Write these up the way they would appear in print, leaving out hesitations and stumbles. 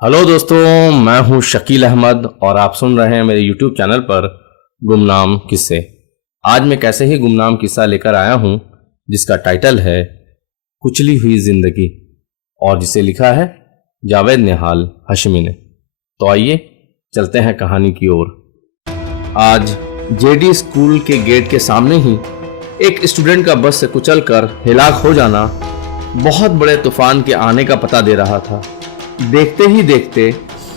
Hello दोस्तों, मैं हूं शकील अहमद और आप सुन रहे हैं मेरे YouTube चैनल पर गुमनाम किस्से। आज मैं कैसे ही गुमनाम किस्सा लेकर आया हूं जिसका टाइटल है कुचली हुई जिंदगी और जिसे लिखा है जावेद निहाल हाशमी ने। तो आइए चलते हैं कहानी की ओर। आज जेडी स्कूल के गेट के सामने ही एक स्टूडेंट का बस से कुचलकर हिलाक हो जाना बहुत बड़े तूफान के आने का पता दे रहा था। देखते ही देखते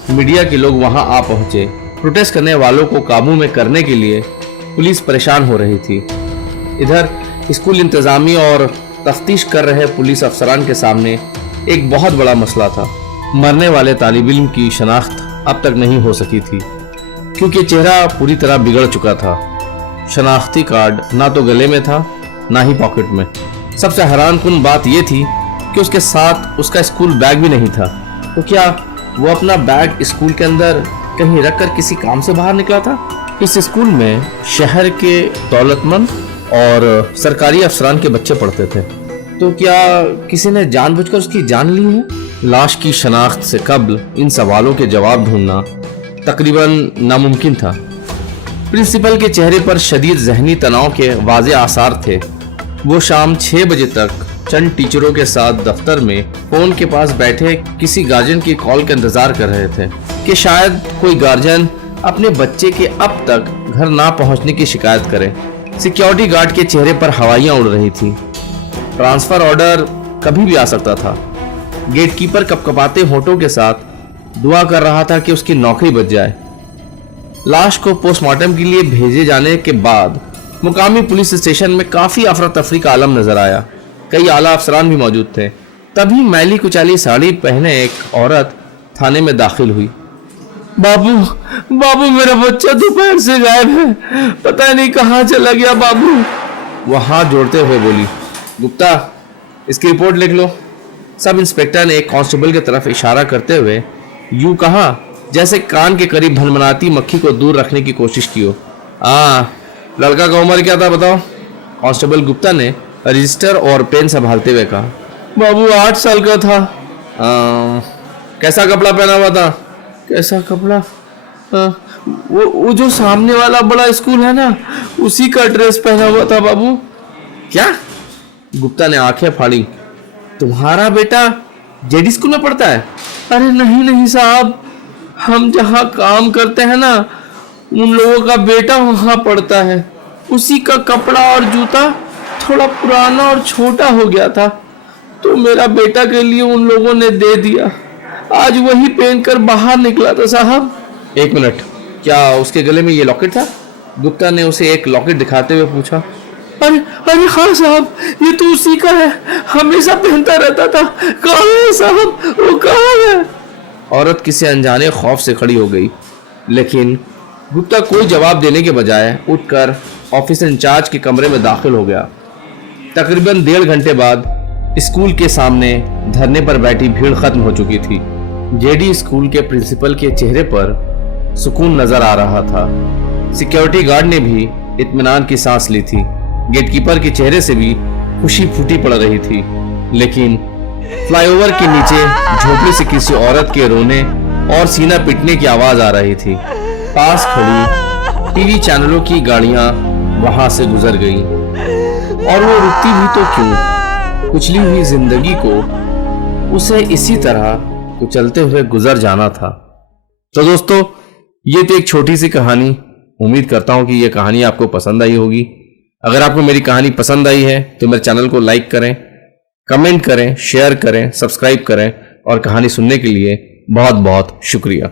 मीडिया के लोग वहां आ पहुंचे। प्रोटेस्ट करने वालों को काबू में करने के लिए पुलिस परेशान हो रही थी। इधर स्कूल इंतजामिया और तफ्तीश कर रहे पुलिस अफसरान के सामने एक बहुत बड़ा मसला था। मरने वाले तालिब इल्म की शनाख्त अब तक नहीं हो सकी थी क्योंकि चेहरा पूरी तरह बिगड़ चुका था। शनाख्ती कार्ड ना तो गले में था ना ही पॉकेट में। सबसे हैरानकुन बात यह थी कि उसके साथ उसका स्कूल बैग भी नहीं था। तो क्या वो अपना बैग स्कूल के अंदर कहीं रखकर किसी काम से बाहर निकला था? इस स्कूल में शहर के दौलतमंद और सरकारी अफसरान के बच्चे पढ़ते थे। तो क्या किसी ने जानबूझकर उसकी जान ली है? लाश की शनाख्त से कब्ल इन सवालों के जवाब ढूंढना तकरीबन नामुमकिन था। प्रिंसिपल के चेहरे पर शदीद जहनी तनाव के वाज़े आसार थे। वो शाम 6 बजे तक चंद टीचरों के साथ दफ्तर में फोन के पास बैठे किसी गार्जियन की कॉल का इंतजार कर रहे थे कि शायद कोई गार्जियन अपने बच्चे के अब तक घर ना पहुंचने की शिकायत करे। सिक्योरिटी गार्ड के चेहरे पर हवाइयां उड़ रही थी। ट्रांसफर ऑर्डर कभी भी आ सकता था। गेटकीपर कपकपाते होठों के साथ दुआ कर रहा था कि उसकी नौकरी बच जाए। लाश को पोस्टमार्टम के लिए भेजे जाने के बाद मुकामी पुलिस स्टेशन में काफी अफरा तफरी का आलम नजर आया। कई आला अफसरान भी मौजूद थे। तभी मैली कुचाली साड़ी पहने एक औरत थाने में दाखिल हुई। बाबू बाबू, मेरा बच्चा दोपहर से गायब है, पता नहीं कहाँ चला गया बाबू। वो हाथ जोड़ते हुए बोली। गुप्ता, इसकी रिपोर्ट लिख लो। सब इंस्पेक्टर ने एक कांस्टेबल की तरफ इशारा करते हुए यूं कहा जैसे कान के करीब भनभनाती मक्खी को दूर रखने की कोशिश की हो। लड़का का उम्र क्या था बताओ? कांस्टेबल गुप्ता ने रजिस्टर और पेन संभालते हुए कहा। बाबू 8 साल का था। कैसा कपड़ा पहना हुआ था? कैसा कपड़ा? वो जो सामने वाला बड़ा स्कूल है ना, उसी का ड्रेस पहना हुआ था बाबू। क्या? गुप्ता ने आंखें फाड़ी। तुम्हारा बेटा जेडी स्कूल में पढ़ता है? अरे नहीं साहब, हम जहाँ काम करते हैं ना, उन लोगों का बेटा वहाँ पढ़ता है। उसी का कपड़ा और जूता थोड़ा पुराना और छोटा हो गया था तो मेरा बेटा के लिए उन लोगों ने दे दिया। आज वही पहनकर बाहर निकला था साहब। 1 मिनट, क्या उसके गले में ये लॉकेट था? गुप्ता ने उसे एक लॉकेट दिखाते हुए पूछा। अरे हाँ साहब, ये तो उसी का है, हमेशा पहनता रहता था। कहाँ है साहब, वो कहाँ है? औरत किसी अनजाने खौफ से खड़ी हो गई, लेकिन गुप्ता कोई जवाब देने के बजाय उठकर ऑफिसर इंचार्ज के कमरे में दाखिल हो गया। तकरीबन 1.5 घंटे बाद स्कूल के सामने धरने पर बैठी भीड़ खत्म हो चुकी थी। जेडी स्कूल के प्रिंसिपल के चेहरे पर सुकून नजर आ रहा था। सिक्योरिटी गार्ड ने भी इत्मीनान की सांस ली थी। गेटकीपर के चेहरे से भी खुशी फूटी पड़ रही थी। लेकिन फ्लाईओवर के नीचे झोपड़ी से किसी औरत के रोने और सीना पिटने की आवाज आ रही थी। पास खड़ी टीवी चैनलों की गाड़ियां वहां से गुजर गईं और वो रुकती भी तो क्यों, कुचली हुई जिंदगी को उसे इसी तरह कुचलते हुए गुजर जाना था। तो दोस्तों, ये थी एक छोटी सी कहानी। उम्मीद करता हूं कि ये कहानी आपको पसंद आई होगी। अगर आपको मेरी कहानी पसंद आई है तो मेरे चैनल को लाइक करें, कमेंट करें, शेयर करें, सब्सक्राइब करें और कहानी सुनने के लिए बहुत बहुत शुक्रिया।